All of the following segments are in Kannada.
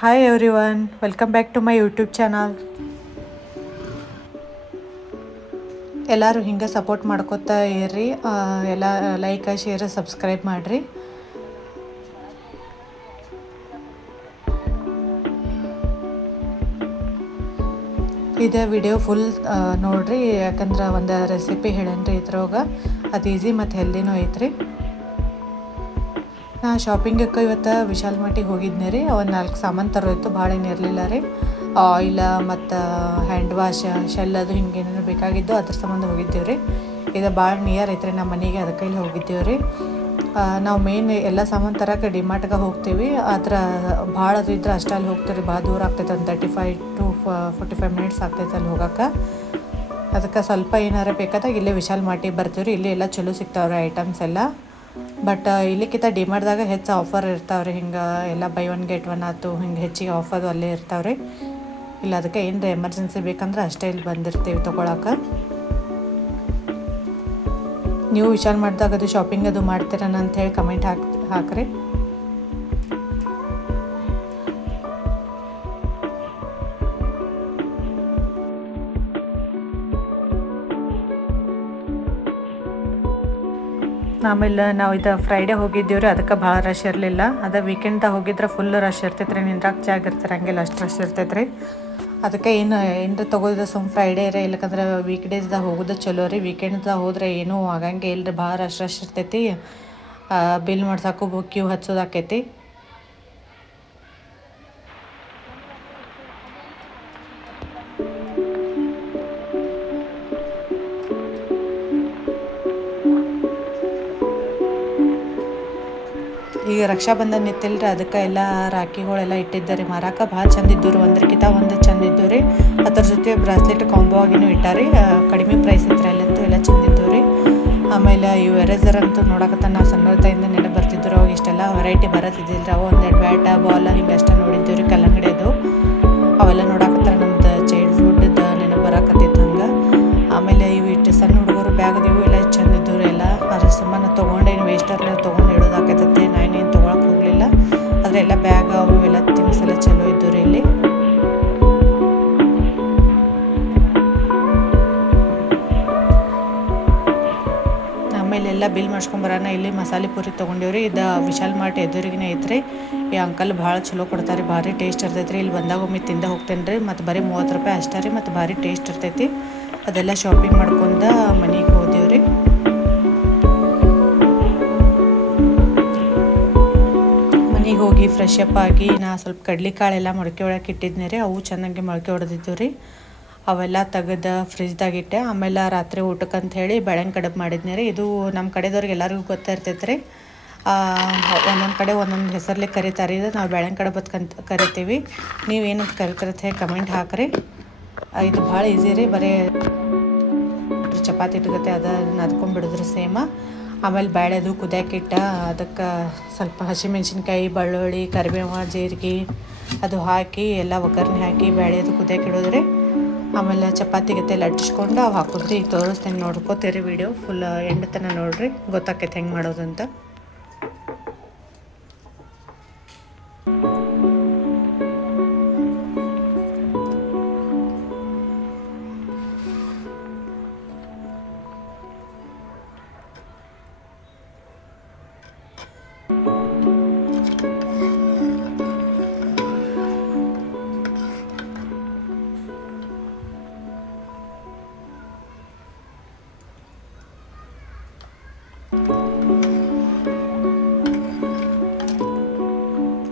Hi everyone, welcome back to my YouTube channel. ಎಲ್ಲರೂ ಹಿಂಗೆ ಸಪೋರ್ಟ್ ಮಾಡ್ಕೊತಾ ಇರ್ರಿ, ಎಲ್ಲ ಲೈಕ್ ಶೇರ್ ಸಬ್ಸ್ಕ್ರೈಬ್ ಮಾಡಿರಿ. ಇದೇ ವಿಡಿಯೋ ಫುಲ್ ನೋಡ್ರಿ, ಯಾಕಂದ್ರೆ ಒಂದು ರೆಸಿಪಿ ಹೇಳೇನ್ರಿ ಇದ್ರೊಳಗೆ. ಅದು ಈಸಿ ಮತ್ತು ಹೆಲ್ದಿನೂ ಐತ್ರಿ. ನಾ ಶಾಪಿಂಗಕ್ಕೆ ಇವತ್ತು ವಿಶಾಲ್ ಮಾರ್ಟಿಗೆ ಹೋಗಿದ್ನಿ ರೀ. ಒಂದು 4 ಸಾಮಾನು ತರೋಯ್ತು, ಭಾಳ ಏನು ಇರಲಿಲ್ಲ ರೀ. ಆಯಿಲ ಮತ್ತು ಹ್ಯಾಂಡ್ ವಾಶ್, ಶೆಲ್ ಅದು ಹಿಂಗೇನೇನು ಬೇಕಾಗಿದ್ದು ಅದ್ರ ಸಂಬಂಧ ಹೋಗಿದ್ದೀವಿ ರೀ. ಇದು ಭಾಳ ನಿಯರ್ ಐತ್ರಿ ನಮ್ಮ ಮನೆಗೆ, ಅದಕ್ಕೆ ಇಲ್ಲಿ ಹೋಗಿದ್ದೀವಿ ರೀ. ನಾವು ಮೇನ್ ಎಲ್ಲ ಸಾಮಾನು ತರಕ್ಕೆ ಡಿಮಾರ್ಟ್ಗೆ ಹೋಗ್ತೀವಿ, ಆದ್ರೆ ಭಾಳ ಅದು ಇದ್ರೆ ಅಷ್ಟೇ ಅಲ್ಲಿ ಹೋಗ್ತೀವಿ ರೀ. ಭಾಳ ದೂರ ಆಗ್ತೈತೆ, ಒಂದು 35 to 45 ಮಿನಿಟ್ಸ್ ಆಗ್ತೈತೆ ಅಲ್ಲಿ ಹೋಗೋಕ್ಕೆ. ಅದಕ್ಕೆ ಸ್ವಲ್ಪ ಏನಾರ ಬೇಕಾದಾಗ ಇಲ್ಲೇ ವಿಶಾಲ್ ಮಾರ್ಟಿಗೆ ಬರ್ತೀವಿ ರೀ. ಇಲ್ಲಿ ಎಲ್ಲ ಚಲೋ ಸಿಗ್ತಾವ್ರಿ ಐಟಮ್ಸ್ ಎಲ್ಲ. ಬಟ್ ಇಲ್ಲಿಕ್ಕಿಂತ ಡಿಮಾರ್ಟ್ದಾಗ ಹೆಚ್ಚು ಆಫರ್ ಇರ್ತಾವ್ರಿ. ಹಿಂಗೆ ಎಲ್ಲ ಬೈ 1 get 1 ಆಯ್ತು, ಹಿಂಗೆ ಹೆಚ್ಚಿಗೆ ಆಫರ್ ಅಲ್ಲೇ ಇರ್ತಾವ್ರಿ. ಇಲ್ಲ ಅದಕ್ಕೆ ಏನರ ಎಮರ್ಜೆನ್ಸಿ ಬೇಕಂದ್ರೆ ಅಷ್ಟೇ ಇಲ್ಲಿ ಬಂದಿರ್ತೀವಿ ತೊಗೊಳಕ್ಕೆ. ನೀವು ವಿಶಾಲ್ ಮಾರ್ಟ್ದಾಗ ಅದು ಶಾಪಿಂಗ್ ಅದು ಮಾಡ್ತೀರನ ಅಂತ ಹೇಳಿ ಕಮೆಂಟ್ ಹಾಕ್ರಿ. ಆಮೇಲೆ ನಾವು ಇದು ಫ್ರೈಡೇ ಹೋಗಿದ್ದೀವಿ ರೀ, ಅದಕ್ಕೆ ಭಾಳ ರಶ್ ಇರಲಿಲ್ಲ. ಅದು ವೀಕೆಂಡ್ದಾಗ ಹೋಗಿದ್ರೆ ಫುಲ್ ರಶ್ ಇರ್ತೈತೆ ರೀ, ನಿಂದ್ರಾಗ ಜಾಗ ಇರ್ತಿರಂಗಿಲ್ಲ, ಅಷ್ಟು ರಶ್ ಇರ್ತೈತೆ ರೀ. ಅದಕ್ಕೆ ಏನರ ತೊಗೋದು ಫ್ರೈಡೇ ರೀ, ಇಲ್ಲಕಂದ್ರೆ ವೀಕ್ ಡೇಸ್ದಾಗ ಹೋಗೋದು ಚಲೋ ರೀ. ವೀಕೆಂಡ್ದಾಗ ಹೋದ್ರೆ ಏನೂ ಆಗಂಗೆ ಇಲ್ಲ ರೀ, ಭಾಳ ರಶ್ ಇರ್ತೈತಿ. ಬಿಲ್ ಮಾಡ್ಸೋಕ್ಕೂ ಕ್ಯೂ ಹಚ್ಚೋದಾಕೈತಿ. ಈಗ ರಕ್ಷಾಬಂಧನ ನಿಂತಿಲ್ಲ ರೀ, ಅದಕ್ಕೆ ಎಲ್ಲ ರಾಖಿಗಳೆಲ್ಲ ಇಟ್ಟಿದ್ದಾರೆ ಮಾರಾಕ. ಭಾಳ ಚಂದ ಇದ್ದು ರೀ, ಒಂದಕ್ಕಿಂತ ಒಂದು ಚಂದ ಇದ್ದು ರೀ. ಅದ್ರ ಜೊತೆ ಬ್ರಾಸ್ಲೆಟ್ ಕಾಂಬೋ ಆಗಿನೂ ಇಟ್ಟಾರಿ, ಕಡಿಮೆ ಪ್ರೈಸ್ ಇತ್ತು ಅಲ್ಲಂತೂ, ಎಲ್ಲ ಚಂದ ಇದ್ದು ರೀ. ಆಮೇಲೆ ಇವು ಎರೇಸರ್ ಅಂತೂ ನೋಡಕತ್ತ ನಾವು ಸಣ್ಣದಾಯಿಂದ ನೆನೆ ಬರ್ತಿದ್ರು, ಅವಾಗ ಇಷ್ಟೆಲ್ಲ ವೆರೈಟಿ ಬರತ್ತಿದ್ದಿಲ್ಲ ರೀ. ಅವು ಒಂದೆರಡು ಬ್ಯಾಟ ಬಾಲ್ ಹಿಂಗಷ್ಟೇ ನೋಡಿದ್ದೀವಿ ರೀ, ಕಲ್ಲಂಗಡಿ ಅದು ಅವೆಲ್ಲ ನೋಡಕತ್ತಾರ. ನಮ್ದು ಚೈಲ್ಡ್ಹುಡ್ದು ನೆನಪು ಬರಾಕತ್ತಿತ್ತು ಹಂಗೆ. ಆಮೇಲೆ ಇವು ಇಟ್ಟು ಸಣ್ಣ ಹುಡುಗರು ಬ್ಯಾಗ್ ಇವು ಎಲ್ಲ ಚಂದ ಇದ್ದು ರೀ. ಎಲ್ಲ ಅದ್ರ ಸಂಬಂಧ ತೊಗೊಂಡೇನು ವೇಸ್ಟರ್ನ ತೊಗೊಂಡು ಇಡೋದಾಕೈತತ್ತೆ. ನಾನೇನು ತೊಗೊಳಕ್ಕೆ ಹೋಗಲಿಲ್ಲ, ಆದರೆ ಎಲ್ಲ ಬ್ಯಾಗ್ ಅವು ಎಲ್ಲ ತಿನಿಸೆಲ್ಲ ಚಲೋ ಇದ್ದು ರೀ ಇಲ್ಲಿ. ಆಮೇಲೆ ಎಲ್ಲ ಬಿಲ್ ಮಾಡ್ಸ್ಕೊಂಬರೋಣ. ಇಲ್ಲಿ ಮಸಾಲೆ ಪೂರಿ ತೊಗೊಂಡೇವ್ರಿ. ಇದು ವಿಶಾಲ್ ಮಾರ್ಟ್ ಎದುರಿಗಿನೇ ಐತ್ರಿ. ಈ ಅಂಕಲ್ ಭಾಳ ಚಲೋ ಕೊಡ್ತಾರೆ, ಭಾರಿ ಟೇಸ್ಟ್ ಇರ್ತೈತೆ ರೀ. ಇಲ್ಲಿ ಬಂದಾಗ ಒಮ್ಮೆ ತಿಂದ ಹೋಗ್ತೇನೆ ರೀ. ಮತ್ತು ಬರೀ 30 ರೂಪಾಯಿ ಅಷ್ಟೇ ರೀ, ಮತ್ತು ಭಾರಿ ಟೇಸ್ಟ್ ಇರ್ತೈತಿ. ಅದೆಲ್ಲ ಶಾಪಿಂಗ್ ಮಾಡ್ಕೊಂಡು ಮನೆಗೆ ಹೋದೀವ್ರಿ. ಮನೆಗೆ ಹೋಗಿ ಫ್ರೆಶ್ ಅಪ್ ಆಗಿ ನಾ ಸ್ವಲ್ಪ ಕಡ್ಲಿಕಾಳೆಲ್ಲ ಮೊಳಕೆ ಒಳಗೆ ಇಟ್ಟಿದ್ನಿ ರೀ. ಅವು ಚೆನ್ನಾಗಿ ಮೊಳಕೆ ಹೊಡೆದಿದ್ದು ರೀ. ಅವೆಲ್ಲ ತೆಗೆದು ಫ್ರಿಜ್ದಾಗಿಟ್ಟೆ. ಆಮೇಲೆ ರಾತ್ರಿ ಊಟಕ್ಕೆ ಅಂತ ಹೇಳಿ ಬೆಳಂಗೆ ಕಡುಬು ಮಾಡಿದ್ನಿ ರೀ. ಇದು ನಮ್ಮ ಕಡೆದವ್ರಿಗೆ ಎಲ್ಲರಿಗೂ ಗೊತ್ತಿರ್ತೈತೆ ರೀ. ಒಂದೊಂದು ಕಡೆ ಒಂದೊಂದು ಹೆಸರಲ್ಲಿ ಕರಿತಾರೆ. ಇದು ನಾವು ಬೆಳಂಗೆ ಕಡುಬು ಅಂತ ಕರಿತೀವಿ. ನೀವೇನಂತ ಕರಿತೀರತ್ತೆ ಹೇಳಿ ಕಮೆಂಟ್ ಹಾಕಿರಿ. ಇದು ಭಾಳ ಈಸಿ ರೀ, ಬರೀ ಚಪಾತಿ ಇಟ್ಕತ್ತೆ ಅದನ್ನು ಅದ್ಕೊಂಡ್ಬಿಡಿದ್ರೆ ಸೇಮ. ಆಮೇಲೆ ಬೇಳೆದು ಕುದಿಯಾಕಿಟ್ಟ, ಅದಕ್ಕೆ ಸ್ವಲ್ಪ ಹಸಿಮೆಣ್ಸಿನ್ಕಾಯಿ, ಬೆಳ್ಳುಳ್ಳಿ, ಕರಿಬೇವು, ಜೀರಿಗೆ ಅದು ಹಾಕಿ ಎಲ್ಲ ಒಗ್ಗರಣೆ ಹಾಕಿ ಬೇಳೆದು ಕುದಿಯಾಕಿಡೋದ್ರಿ. ಆಮೇಲೆ ಚಪಾತಿಗೆ ಲಟ್ಟಿಸ್ಕೊಂಡು ಅವು ಹಾಕೋದ್ರಿ. ಈಗ ತೋರಿಸ್ತೇನೆ, ನೋಡ್ಕೋತೀರಿ ವಿಡಿಯೋ ಫುಲ್ ಎಂಡ್ ತನಕ ನೋಡಿರಿ, ಗೊತ್ತಾಕೈತೆ ಹೆಂಗೆ ಮಾಡೋದಂತ.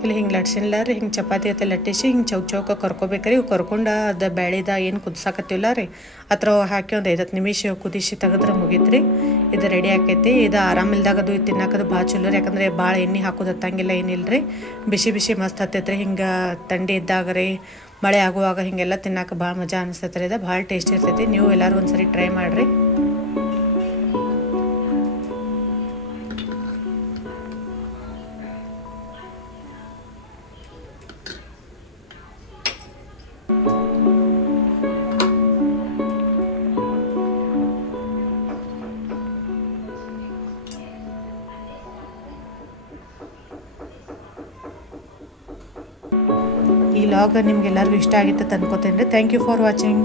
ಇಲ್ಲಿ ಹಿಂಗೆ ಲಟ್ಸಿಲ್ಲ ರೀ, ಹಿಂಗೆ ಚಪಾತಿ ಐತೆ ಲಟ್ಟಿಸಿ ಹಿಂಗೆ ಚೌಕ ಕರ್ಕೋಬೇಕ್ರಿ. ಇವು ಕರ್ಕೊಂಡು ಅದು ಬೇಳೆದ ಏನು ಕುದಿಸಾಕತ್ತಿಲ್ಲ ರೀ, ಹತ್ರ ಹಾಕಿ ಒಂದು 5-10 ನಿಮಿಷ ಕುದಿಸಿ ತೆಗೆದ್ರೆ ಮುಗೀತ್ರಿ. ಇದು ರೆಡಿ ಆಕೈತಿ. ಇದು ಆರಾಮಿಲ್ದಾಗ ಅದು ತಿನ್ನೋಕದು ಭಾಳ ಚಲೋ ರೀ, ಯಾಕಂದರೆ ಭಾಳ ಎಣ್ಣೆ ಹಾಕೋದು ಹತ್ತಂಗಿಲ್ಲ, ಏನಿಲ್ಲ ರೀ. ಬಿಸಿ ಬಿಸಿ ಮಸ್ತ್ ಹತ್ತೈತ್ರಿ. ಹಿಂಗೆ ಥಂಡಿ ಇದ್ದಾಗ ರೀ, ಮಳೆ ಆಗುವಾಗ ಹಿಂಗೆಲ್ಲ ತಿನ್ನೋಕೆ ಭಾಳ ಮಜಾ ಅನಿಸ್ತೈತೆ ರೀ. ಇದು ಭಾಳ ಟೇಸ್ಟ್ ಇರ್ತೈತಿ. ನೀವು ಎಲ್ಲರೂ ಒಂದ್ಸರಿ ಟ್ರೈ ಮಾಡಿರಿ. ಈ ಲಾಗ್ ನಿಮ್ಗೆಲ್ಲರಿಗೂ ಇಷ್ಟ ಆಗಿತ್ತು ಅನ್ಕೋತೇನೆ ರೀ. Thank you for watching.